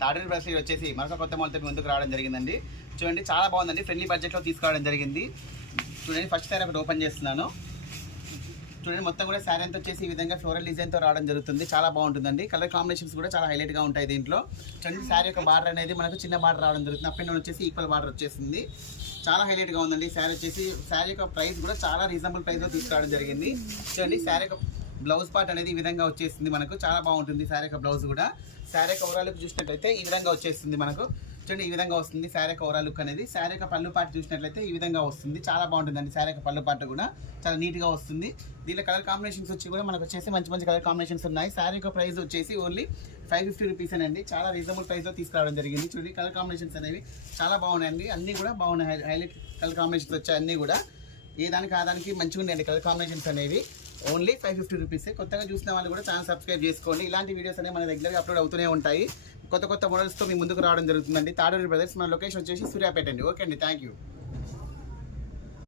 Taduri brothers వచ్చేసి మరొక కొత్త మోడల్తో ముందుకు రావడం జరిగిందండి. చూడండి చాలా బాగుందండి, ఫ్రెండ్లీ బడ్జెట్లో తీసుకురావడం జరిగింది. చూడండి ఫస్ట్ సారీ ఒకటి ఓపెన్ చేస్తున్నాను. చూడండి మొత్తం కూడా శారీ అంతా వచ్చేసి ఈ విధంగా ఫ్లోరల్ డిజైన్తో రావడం జరుగుతుంది. చాలా బాగుంటుందండి. కలర్ కాంబినేషన్స్ కూడా చాలా హైలైట్గా ఉంటాయి దీంట్లో. చూడండి శారీ యొక్క బార్డర్ అనేది మనకు చిన్న బార్డర్ రావడం జరుగుతుంది. అప్ అండ్ డౌన్ వచ్చేసి ఈక్వల్ బార్డర్ వచ్చేసింది. చాలా హైలైట్గా ఉందండి శారీ వచ్చేసి. శారీ యొక్క ప్రైస్ కూడా చాలా రీజనబుల్ ప్రైస్లో తీసుకురావడం జరిగింది. చూడండి శారీ యొక్క బ్లౌజ్ పార్ట్ అనేది ఈ విధంగా వచ్చేసింది మనకు. చాలా బాగుంటుంది శారీ యొక్క బ్లౌజ్ కూడా. శారీ యొక్క ఓవరాల్ లుక్ చూసినట్లయితే ఈ విధంగా వచ్చేస్తుంది మనకు. చూడండి ఈ విధంగా వస్తుంది శారీ యొక్క ఓవరాల్ లుక్ అనేది. శారీ యొక్క పళ్ళు పార్ట్ చూసినట్లయితే ఈ విధంగా వస్తుంది. చాలా బాగుంటుందండి శారీ యొక్క పళ్ళు పార్ట్ కూడా చాలా నీట్గా వస్తుంది. దీనిలో కలర్ కాంబినేషన్స్ వచ్చి కూడా మనకు వచ్చేసి మంచి మంచి కలర్ కాంబినేషన్స్ ఉన్నాయి. శారీ యొక్క ప్రైస్ వచ్చేసి ఓన్లీ 550 రూపీస్ అండి. చాలా రీజనబుల్ ప్రైస్లో తీసుకురావడం జరిగింది. చూడండి కలర్ కాంబినేషన్స్ అనేవి చాలా బాగున్నాయండి. అన్నీ కూడా బాగున్నాయి, హైలైట్ కలర్ కాంబినేషన్స్ వచ్చాయి. అన్నీ కూడా ఏ దానికి ఆ దానికి మంచిగా ఉన్నాయండి కలర్ కాంబినేషన్స్ అనేవి. ఓన్లీ 550 రూపీసే. కొత్తగా చూసిన వాళ్ళు కూడా ఛానల్ సబ్స్క్రైబ్ చేసుకోండి. ఇలాంటి వీడియోస్ అనేవి మన రెగ్యులర్గా అప్లోడ్ అవుతూనే ఉంటాయి. కొత్త కొత్త మోడల్స్తో మీ ముందుకు రావడం జరుగుతుందండి. తాడూరి బ్రదర్స్. మన లొకేషన్ వచ్చేసి సూర్యాపేట అండి. ఓకే అండి, థ్యాంక్ యూ.